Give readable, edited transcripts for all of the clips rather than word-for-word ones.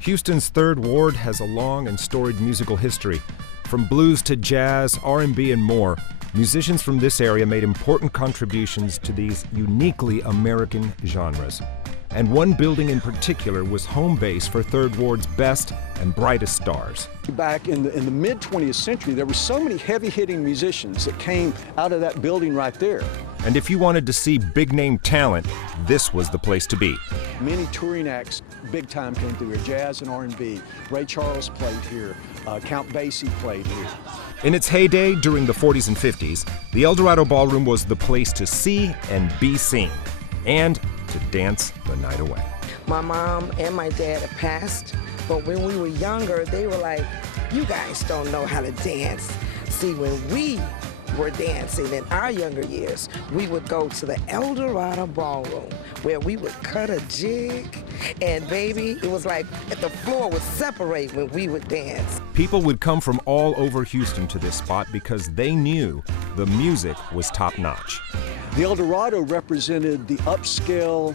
Houston's Third Ward has a long and storied musical history. From blues to jazz, R&B, and more, musicians from this area made important contributions to these uniquely American genres. And one building in particular was home base for Third Ward's best and brightest stars. Back in the mid-20th century, there were so many heavy-hitting musicians that came out of that building right there. And if you wanted to see big-name talent, this was the place to be. Many touring acts, big time, came through here. Jazz and R&B. Ray Charles played here. Count Basie played here. In its heyday during the 40s and 50s, the Eldorado Ballroom was the place to see and be seen, and to dance the night away. My mom and my dad have passed, but when we were younger, they were like, "You guys don't know how to dance." See, when we were dancing in our younger years, we would go to the Eldorado Ballroom where we would cut a jig, and baby, it was like the floor would separate when we would dance. People would come from all over Houston to this spot because they knew the music was top-notch. The Eldorado represented the upscale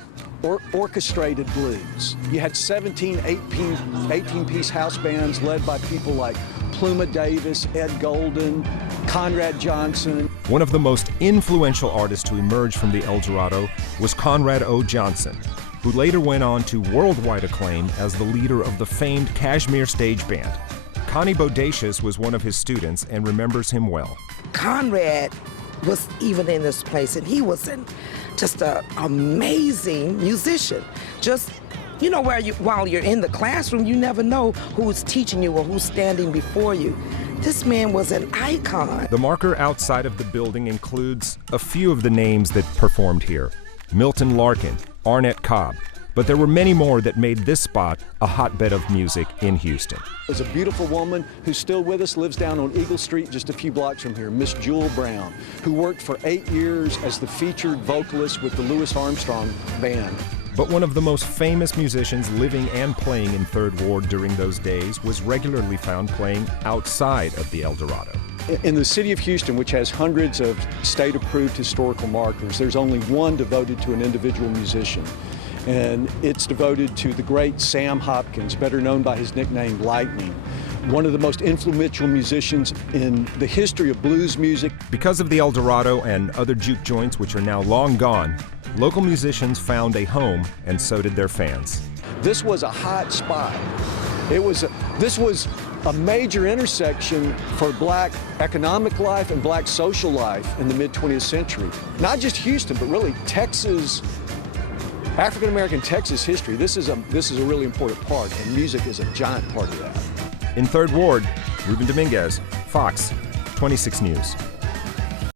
orchestrated blues. You had 17, 18-piece house bands led by people like Pluma Davis, Ed Golden, Conrad Johnson. One of the most influential artists to emerge from the Eldorado was Conrad O. Johnson, who later went on to worldwide acclaim as the leader of the famed Kashmir Stage Band. Connie Bodacious was one of his students and remembers him well. Conrad was even in this place, and he was just an amazing musician. Just, you know, while you're in the classroom, you never know who's teaching you or who's standing before you. This man was an icon. The marker outside of the building includes a few of the names that performed here: Milton Larkin, Arnett Cobb, but there were many more that made this spot a hotbed of music in Houston. There's a beautiful woman who's still with us, lives down on Eagle Street just a few blocks from here, Miss Jewel Brown, who worked for 8 years as the featured vocalist with the Louis Armstrong Band. But one of the most famous musicians living and playing in Third Ward during those days was regularly found playing outside of the Eldorado. In the city of Houston, which has hundreds of state-approved historical markers, there's only one devoted to an individual musician. And it's devoted to the great Sam Hopkins, better known by his nickname Lightning, one of the most influential musicians in the history of blues music. Because of the Eldorado and other juke joints which are now long gone, local musicians found a home, and so did their fans. This was a hot spot. This was a major intersection for black economic life and black social life in the mid-20th century. Not just Houston, but really Texas, African-American Texas history. This is a really important part, and music is a giant part of that. In Third Ward, Ruben Dominguez, Fox 26 News.